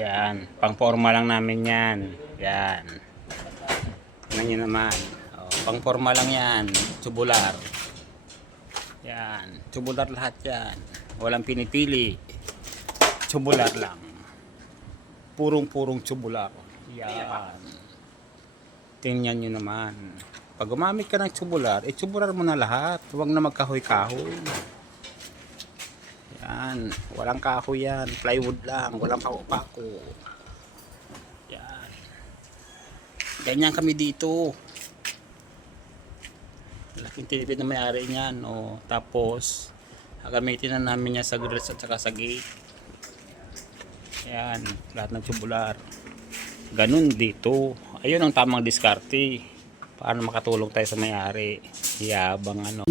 Yan, pang forma lang namin yan. Yan. Tingnan nyo naman. Pang forma lang yan. Tubular. Yan. Tubular lahat yan. Walang pinipili. Tubular lang. Purong-purong tubular. Yan. Tingnan nyo naman. Pag gumamit ka ng tubular, tubular mo na lahat. Huwag na magkahoy-kahoy. Yan, walang kahoy yan, plywood lang, walang pako-pako. Yan. Ganyan kami dito. Laking tinipid na may-ari niyan, tapos gagamitin na namin yan sa grills at saka sa gate. Yan, lahat ng tubular. Ganun dito. Ayun ang tamang diskarte. Paano makatulong tayo sa may-ari? Yabang ano.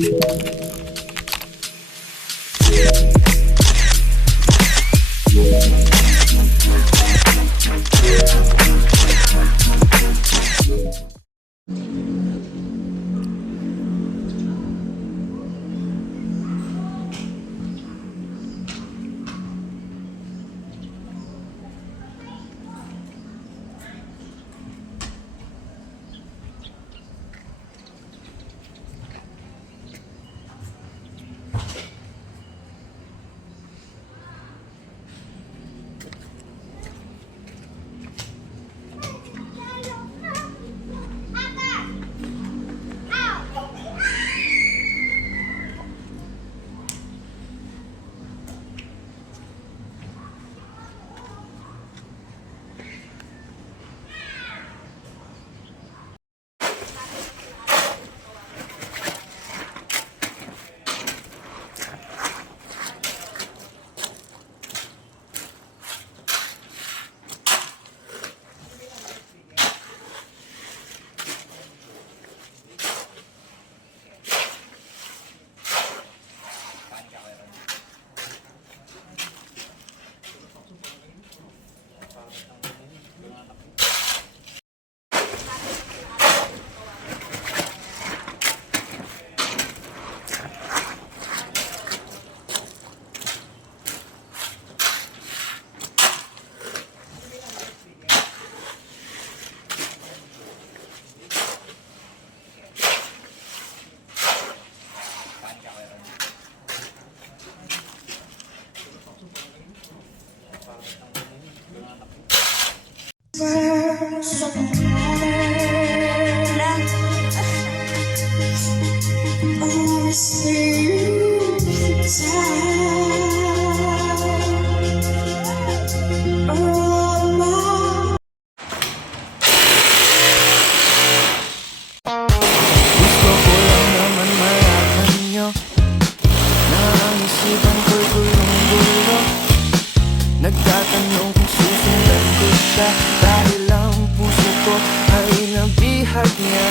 Nagtatanong kung susundan ko siya dahil ang puso ko ay nabihag niya.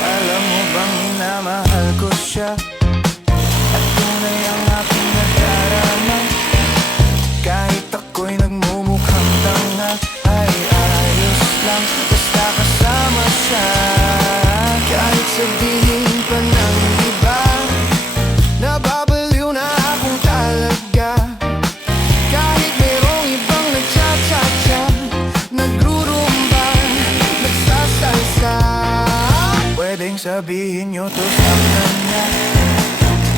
Alam mo bang minamahal ko siya at tunay ang aking nadarama. Kahit ako'y nagmumukhang tanga ay ayos lang basta kasama siya. Kahit sabihin pa ng iba nababaliw na akong talaga. Kahit mayroong ibang nagcha-cha-cha, nagrurumba, nagsasalsa, pwedeng sabihin nyo to sa kanya.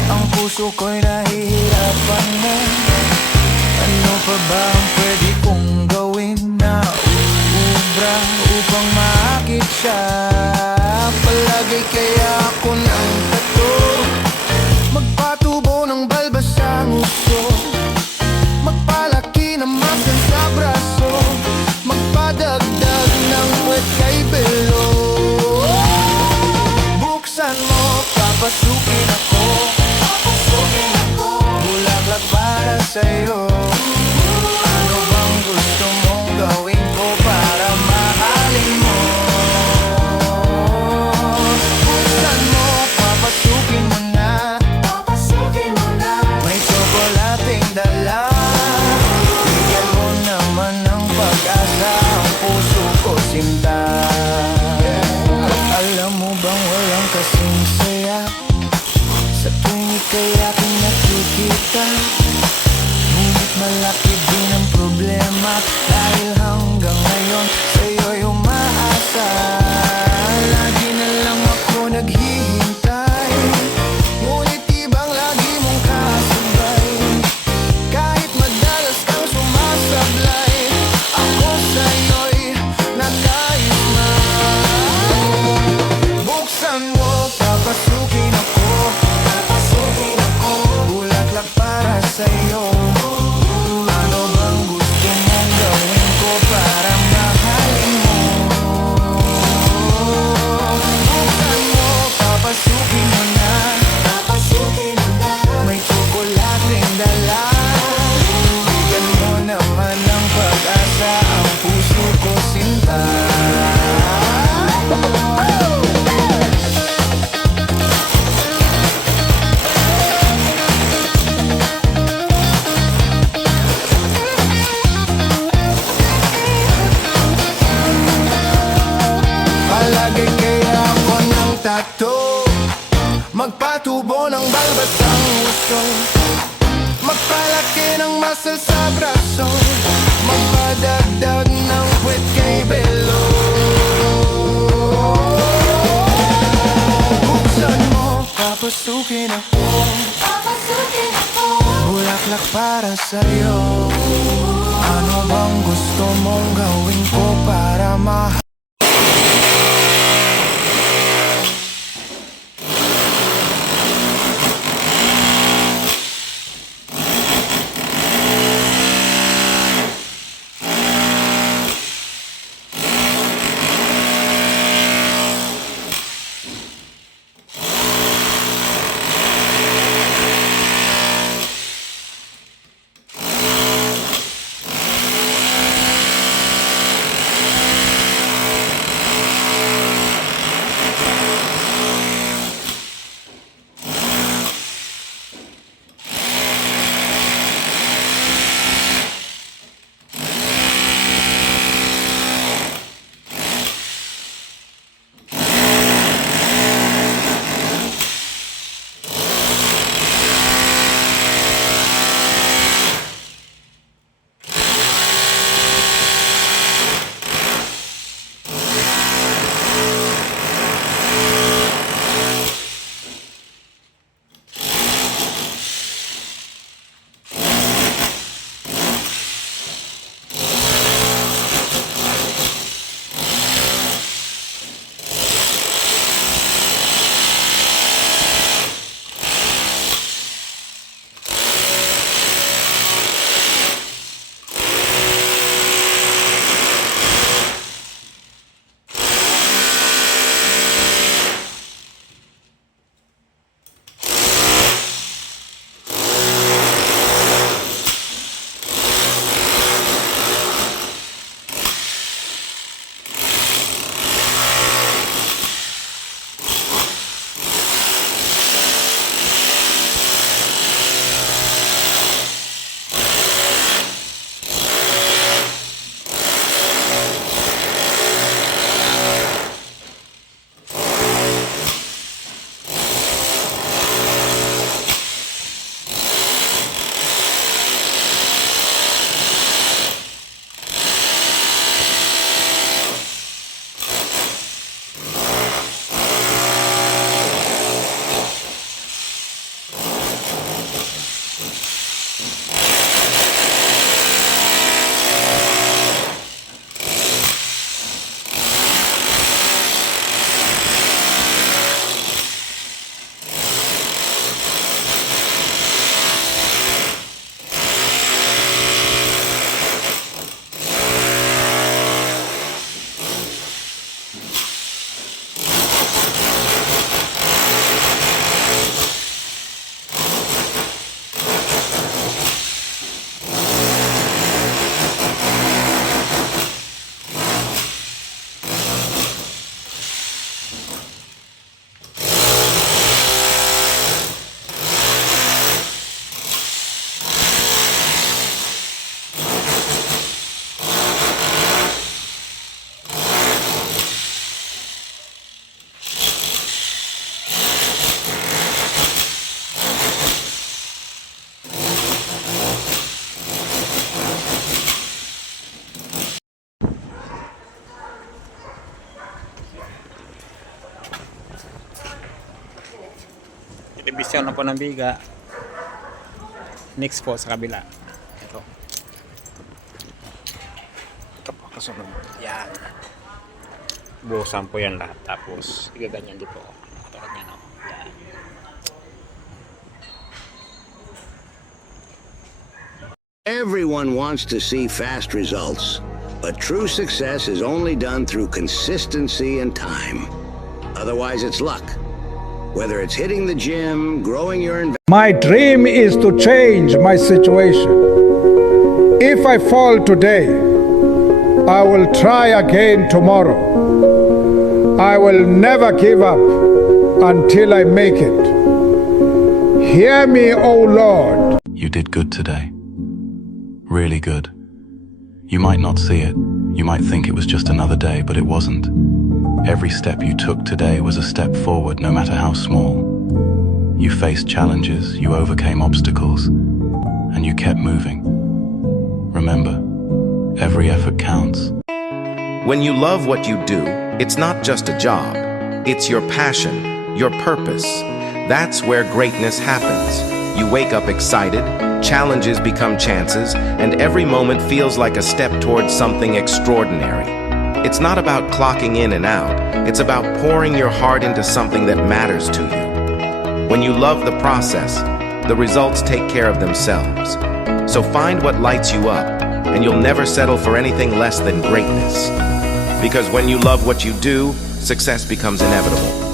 Ang puso ko'y nahihirapan na. Ano pa ba ang pwede kong gawin na uubra upang maakit siya? Palagay kaya ako ng tato, magpatubo ng balbas ang uso, magpalaki ng muscle sa braso, magpadagdag ng puwet kay belo. Buksan mo, papasukin ako, bulaklak para sa'yo. Ano bang gusto mong gawin ko para mahalin mo? Buksan mo, salamat dahil hanggang ngayon sa'yo'y umaasa. Lagi na lang ako naghihintay, ngunit ibang lagi mong kasabay. Kahit madalas kang sumasablay, ako sa'yo'y nagayos na. Buksan mo, papasukin ako. Bulaklak para sa'yo. Ano bang gusto mong gawin ko para mahalin mo? Buksan mo, papasukin mo na. May tsokolating dala. Bigyan mo naman ng pag-asa ang puso ko, sinta. Palagay kaya ako ng tattoo, magpatubo ng balbas ang uso, magpalaki ng muscle sa braso, magpadagdag ng puwet kay Belo. Buksan mo, papasukin ako. Bulaklak para sa'yo. Ano bang gusto mong gawin ko para mahal? Mixture na po ng biga. Next po sa kabila. Ito. Ito po kasunod. Yan. Buhusan po yan lahat. Tapos igaganyan din po. Tulad yan, oh. Yan. Everyone wants to see fast results, but true success is only done through consistency and time. Otherwise, it's luck. Whether it's hitting the gym, growing your investment, My dream is to change my situation. If I fall today, I will try again tomorrow. I will never give up until I make it. Hear me, O Lord. You did good today. Really good. You might not see it. You might think it was just another day, but it wasn't. Every step you took today was a step forward, no matter how small. You faced challenges, you overcame obstacles, and you kept moving. Remember, every effort counts. When you love what you do, it's not just a job. It's your passion, your purpose. That's where greatness happens. You wake up excited, challenges become chances, and every moment feels like a step towards something extraordinary. It's not about clocking in and out. It's about pouring your heart into something that matters to you. When you love the process, the results take care of themselves. So find what lights you up, and you'll never settle for anything less than greatness. Because when you love what you do, success becomes inevitable.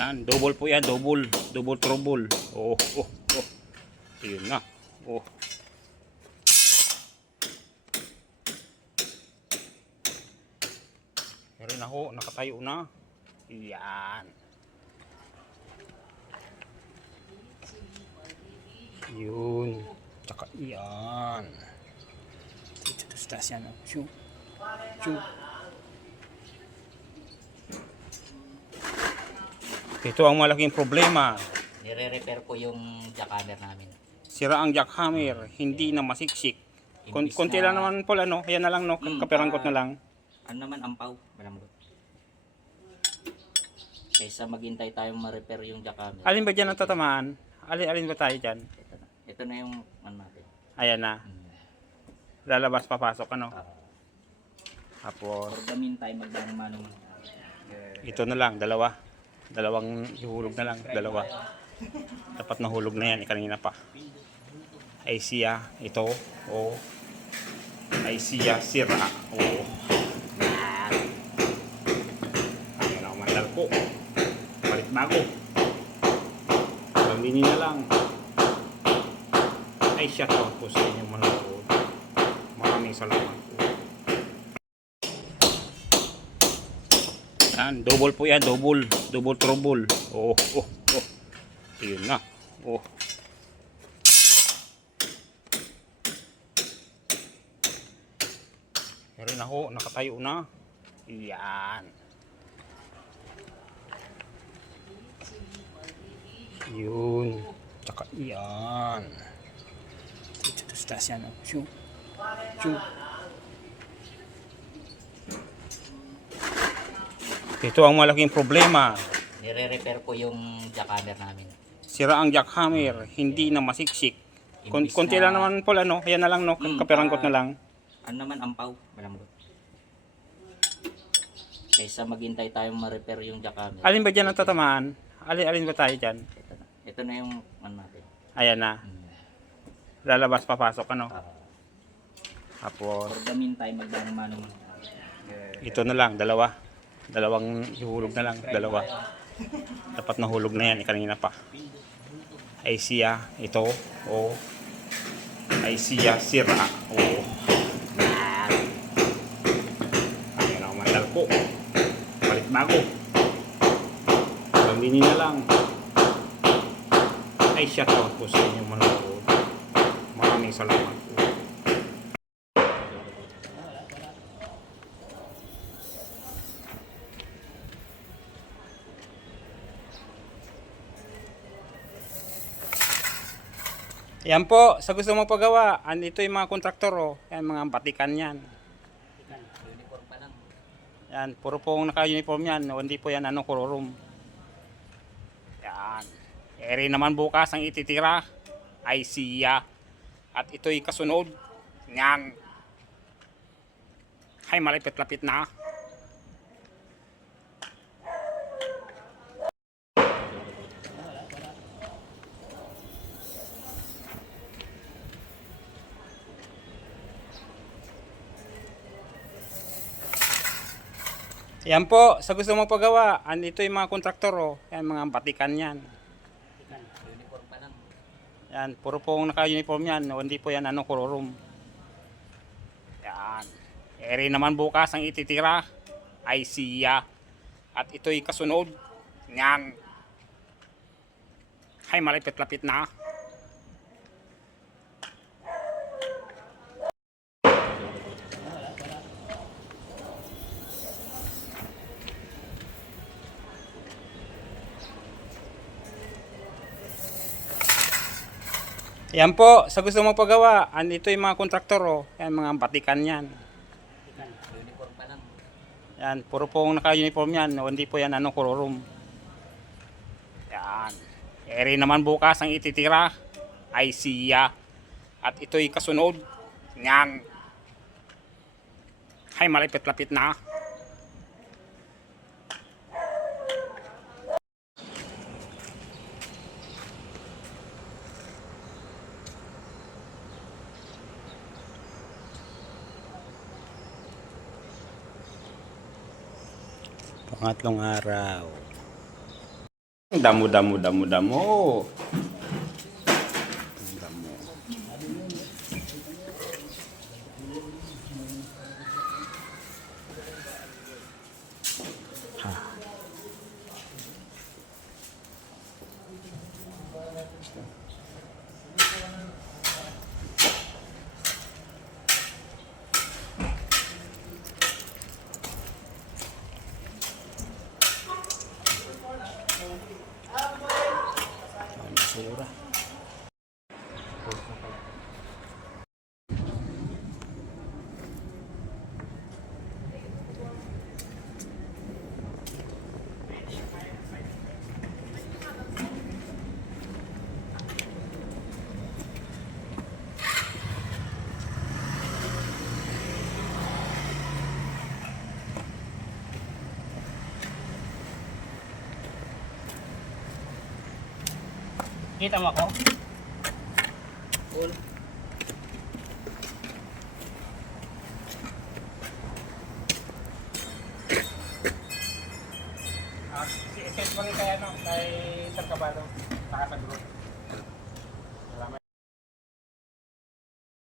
Yan, double po yan, double. Double trouble. Oh, oh, oh. Ayun na. Oh. Meron na ho, nakatayo na. Yan. Yun. Tsaka yan. Dito sa taas yan. Shoo. Shoo. Ito ang malaking problema. Nire-repair ko yung jackhammer namin. Sira ang jackhammer, hindi na masiksik. Imbis Konti na- lang naman pala, no? Ayan na lang, no? Kaperangkot na lang. Ano naman, ampaw, malambot. Kaysa maghintay tayong ma-repair yung jackhammer. Alin ba dyan ang tatamaan? Alin ba tayo dyan? Ito na yung ano natin. Ayan na. Lalabas, papasok, ano? Tapos, For the meantime, magdang-manong ito na lang, dalawa. Dalawang ihulog na lang, dalawa. Dapat nahulog na yan, kanina pa. Ay siya, ito, oh. Ay siya, sira, oh. Ayan ang mandal ko. Palit bago. Pamini na lang. Ay siya, po sa inyong manood. Maraming salamat po. Yan, double po yan, double. Double trouble. Oh, oh, oh. Ayun na. Oh. Meron na ho, nakatayo na. Yan. Yun. Tsaka yan. Dito sa taas yan. Shoo. Shoo. Ito ang malaking problema. nire-repair ko yung jackhammer namin. Sira ang jackhammer, hindi na masiksik. Imbis Konti na- lang naman pala, no? Ayan na lang, no? Kaperangkot na lang. Ano naman, ampaw, malambot. Kaysa maghintay tayong ma-repair yung jackhammer. Alin ba dyan ang tatamaan? Alin ba tayo dyan? Ito na yung ano natin. Ayan na. Lalabas, papasok, ano? Tapos, For the meantime, magdang-manong ito na lang, dalawa. Dalawang ihulog na lang. Dalawa. Dapat nahulog na yan. Kanina pa. Asia. Ito. O. Asia. Sira. O. Ayan ako mandal ko. Palit bago. Gamitin na lang. Ay, shout out po sa inyo manood. Maraming salamat po. Yan po, sa gusto mo pagawa, andito yung mga kontraktor, oh. Yan, mga batikan yan. Uniform pa lang. Yan, puro pong naka-uniform yan. Hindi po yan, kurorum. Yan. Eri naman bukas ang ititira ay siya. At ito'y kasunod. Yan. Ay, malapit-lapit na. Yan po, sa gusto mo pagawa, andito yung mga kontraktor, oh. Yan, mga batikan yan. Uniform pa lang. Yan, puro pong naka-uniform yan. Hindi po yan, kurorum. Yan. Eri naman bukas ang ititira ay siya. At ito'y kasunod. Yan. Ay, malapit-lapit na. Yan po, sa gusto mo pagawa, andito yung mga kontraktor, oh. Yan, mga batikan yan. Uniform pa lang. Yan, puro pong naka-uniform yan. Hindi po yan, kurorum. Yan. Eri naman bukas ang ititira ay siya. At ito'y kasunod. Yan. Ay, malapit-lapit na. Pangatlong araw. Damo. Damo. Damo. Ha. Basura. Kita mo ako? Cool. Si Estes pa rin kaya, no? Kay Sir Cabado.